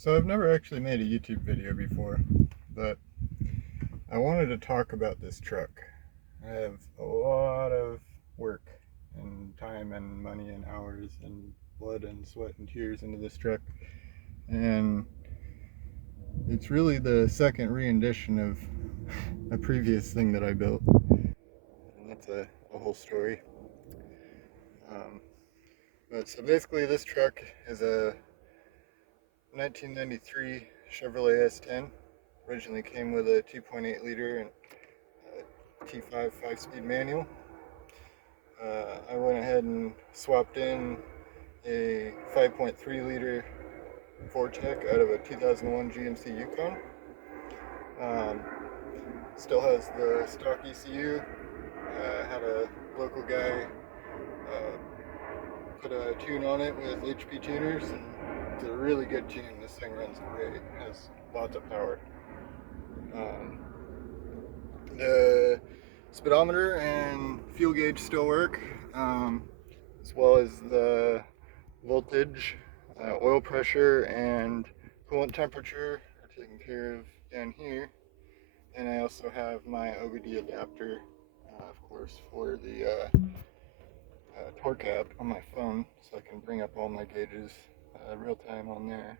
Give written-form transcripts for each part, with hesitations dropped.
So I've never actually made a YouTube video before, but I wanted to talk about this truck. I have a lot of work and time and money and hours and blood and sweat and tears into this truck, and it's really the second rendition of a previous thing that I built, and that's a whole story. Um, but so basically this truck is a 1993 Chevrolet S10. Originally came with a 2.8 liter and T5 5-speed manual. I went ahead and swapped in a 5.3 liter Vortec out of a 2001 GMC Yukon. Um, Still has the stock ECU. Had a local guy put a tune on it with HP tuners, and it's a really good tune. This thing runs great. It has lots of power. The speedometer and fuel gauge still work, as well as the voltage, oil pressure, and coolant temperature are taken care of down here. And I also have my OBD adapter, of course, for the torque app on my phone, so I can bring up all my gauges real time on there.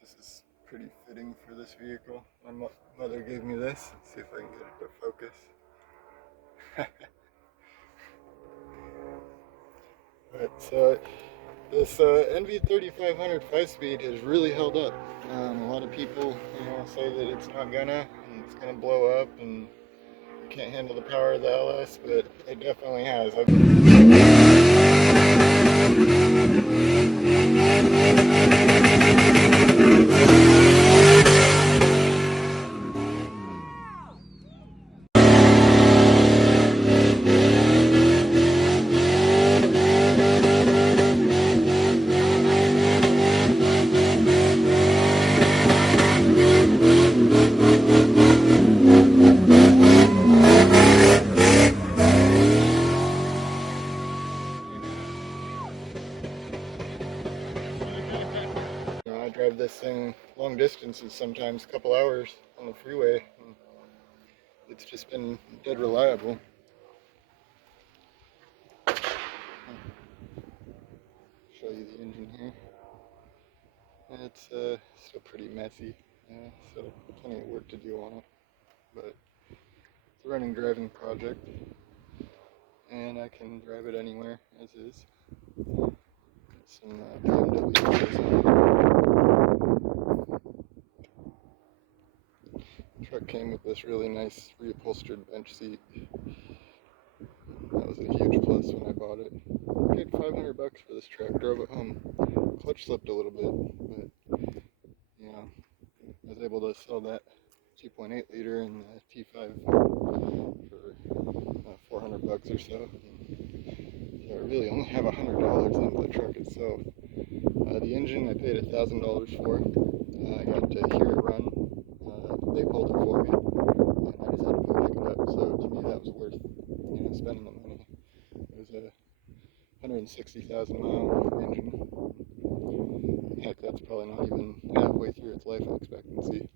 This is pretty fitting for this vehicle. My mother gave me this. Let's see if I can get it to focus. But so this NV3500 5-speed has really held up. A lot of people, say that it's not gonna, and it's gonna blow up, and you can't handle the power of the LS, but it definitely has. I drive this thing long distances, sometimes a couple hours on the freeway. And it's just been dead reliable. Show you the engine here. It's still pretty messy, so plenty of work to do on it. But it's a running driving project, and I can drive it anywhere as is. Some BMW cars on it. The truck came with this really nice reupholstered bench seat. That was a huge plus when I bought it. I paid $500 for this truck, drove it home. Clutch slipped a little bit, but I was able to sell that 2.8 liter and the T5 for $400 or so. So I really only have $100 into the truck itself. The engine I paid $1,000 for. I got to hear it run. They pulled it for me, and I just had to come pick it up. So to me, that was worth spending the money. It was a 160,000 mile engine. Heck, that's probably not even halfway through its life expectancy.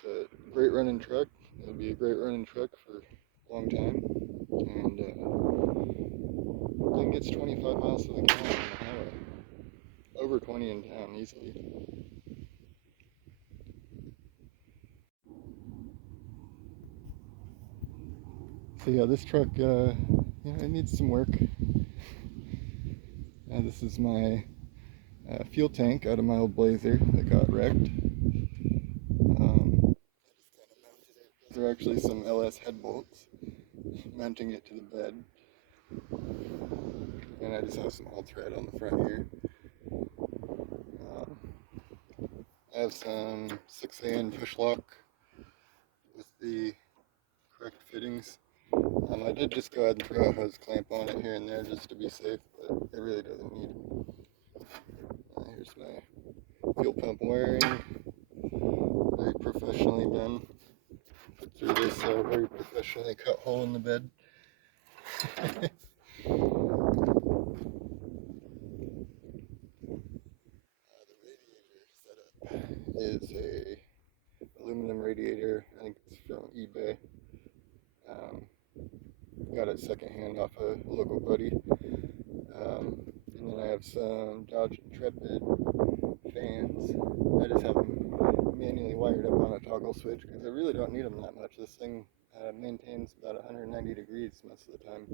So it's a great running truck. It'll be a great running truck for a long time, and I think it's 25 miles to the gallon on the highway. Over 20 in town easily. So yeah, this truck, it needs some work. This is my fuel tank out of my old Blazer that got wrecked. These are actually some LS head bolts, mounting it to the bed. And I just have some all thread on the front here. I have some 6AN push lock with the correct fittings. I did just go ahead and throw a hose clamp on it here and there just to be safe, but it really doesn't need it. Here's my fuel pump wiring, very professionally done. Put through this very professionally cut hole in the bed. The radiator setup is a aluminum radiator. I think it's from eBay. Got it secondhand off a local buddy. And then I have some Dodge Intrepid fans. I just have them manually wired up on a toggle switch because I really don't need them that much. This thing maintains about 190 degrees most of the time.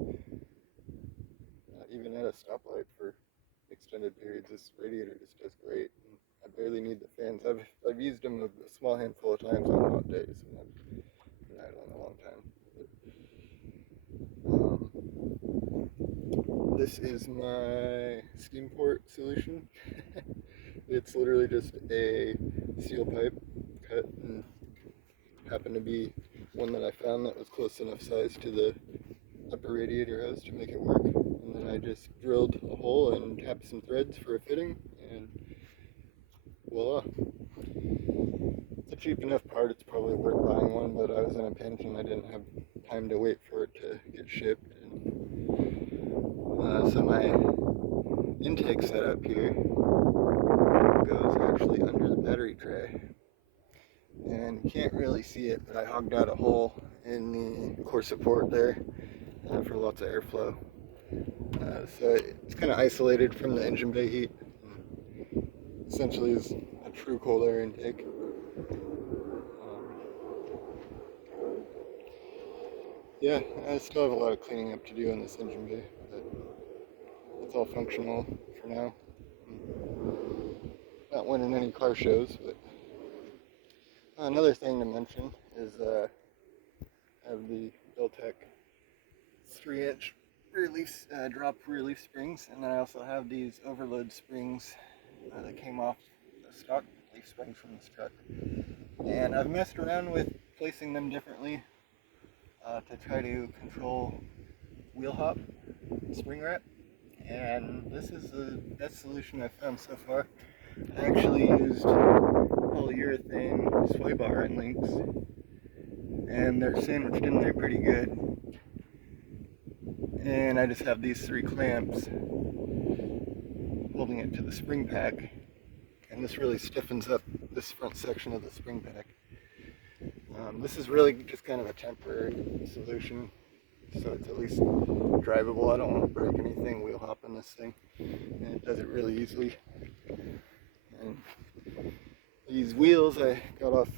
Even at a stoplight for extended periods, this radiator just does great. I barely need the fans. I've used them a small handful of times on hot days when I've been idling a long time. This is my steam port solution. It's literally just a steel pipe cut, and happened to be one that I found that was close enough size to the upper radiator hose to make it work. And then I just drilled a hole and tapped some threads for a fitting, and voila. It's a cheap enough part, it's probably worth buying one, but I was in a pinch and I didn't have time to wait for it to get shipped. So my intake setup here goes actually under the battery tray. And you can't really see it, but I hogged out a hole in the core support there for lots of airflow. So it's kind of isolated from the engine bay heat. Essentially is a true cold air intake. Yeah, I still have a lot of cleaning up to do on this engine bay, but it's all functional for now. Not winning any car shows, but another thing to mention is I have the Biltech 3-inch drop rear leaf springs, and then I also have these overload springs that came off the stock leaf springs from this truck. And I've messed around with placing them differently to try to control wheel hop spring wrap, and this is the best solution I've found so far. I actually used polyurethane sway bar end links, and they're sandwiched in there pretty good. And I just have these 3 clamps holding it to the spring pack, and this really stiffens up this front section of the spring pack. This is really just kind of a temporary solution, so it's at least drivable. I don't want to break anything wheel hopping this thing, and it does it really easily. And these wheels I got off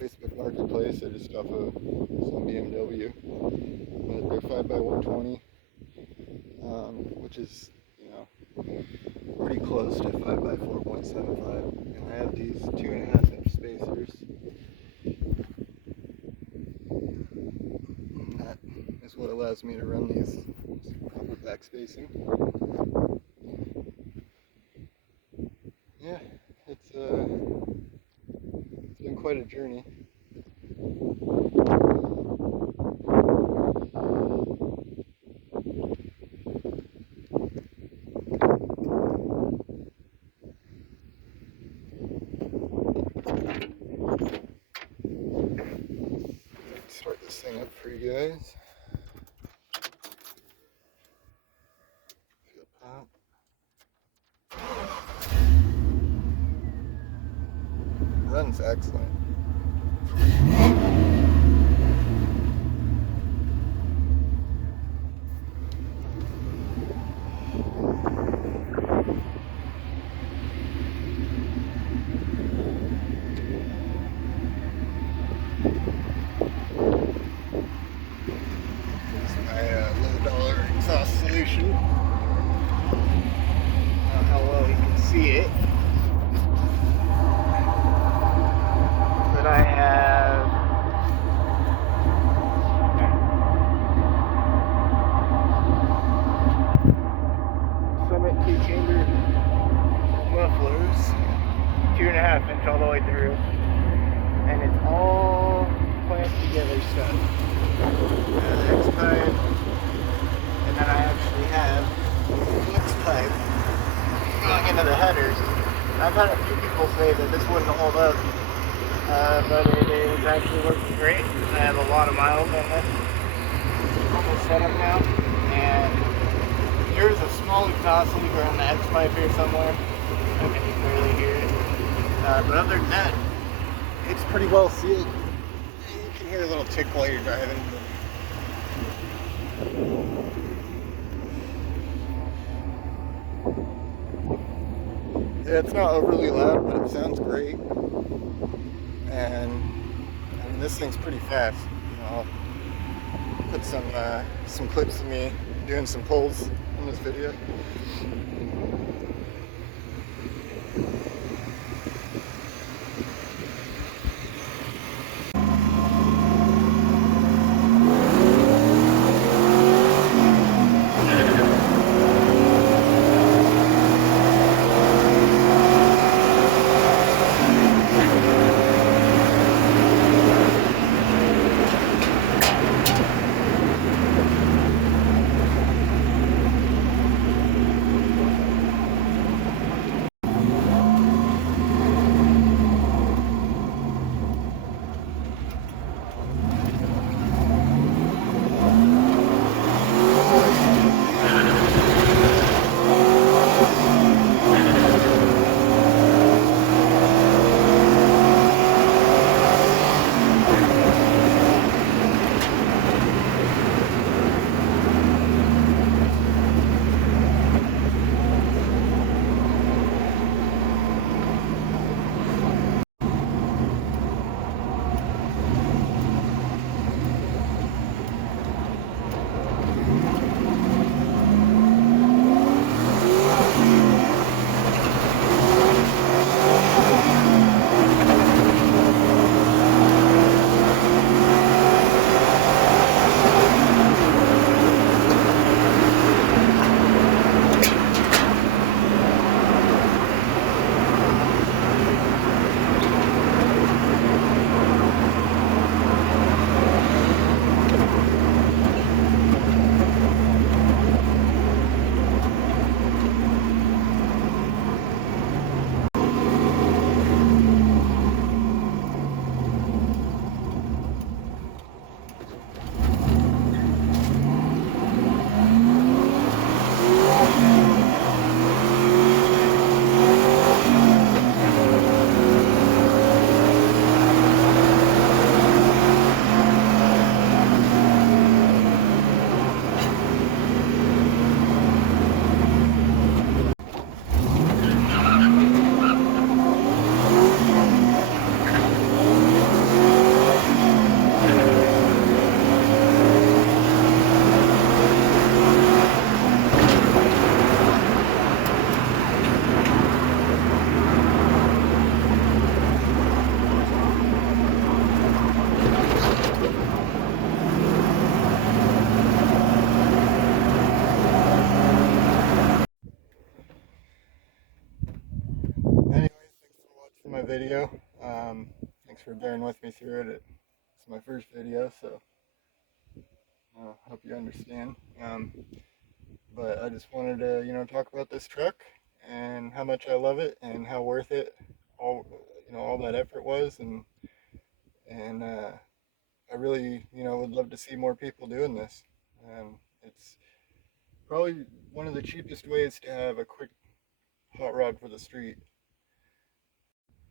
Facebook Marketplace. They're just off of some BMW, but they're 5x120, which is, pretty close to 5x4.75. And I have these 2.5-inch spacers. And that is what allows me to run these proper back spacing. Yeah, it's been quite a journey. Start this thing up for you guys. Feel pop. Runs excellent. $low exhaust solution. I don't know how well you can see it, but I have Summit 2-chamber mufflers, 2.5-inch all the way through, and it's all clamped together stuff. The X pipe, and then I actually have flex pipe going into the headers. I've had a few people say that this wouldn't hold up, but it is actually working great. I have a lot of miles on this whole setup now, and small exhaust leak around the X pipe here somewhere. Okay, you can barely hear it. But other than that, it's pretty well sealed. You can hear a little tick while you're driving. Yeah, it's not overly loud, but it sounds great. And I mean, this thing's pretty fast. I'll put some clips of me doing some pulls in this video. Anyways, thanks for watching my video. Thanks for bearing with me through it. It's my first video, so I hope you understand. But I just wanted to, talk about this truck and how much I love it and how worth it all that effort was, and I really, would love to see more people doing this. It's probably one of the cheapest ways to have a quick hot rod for the street.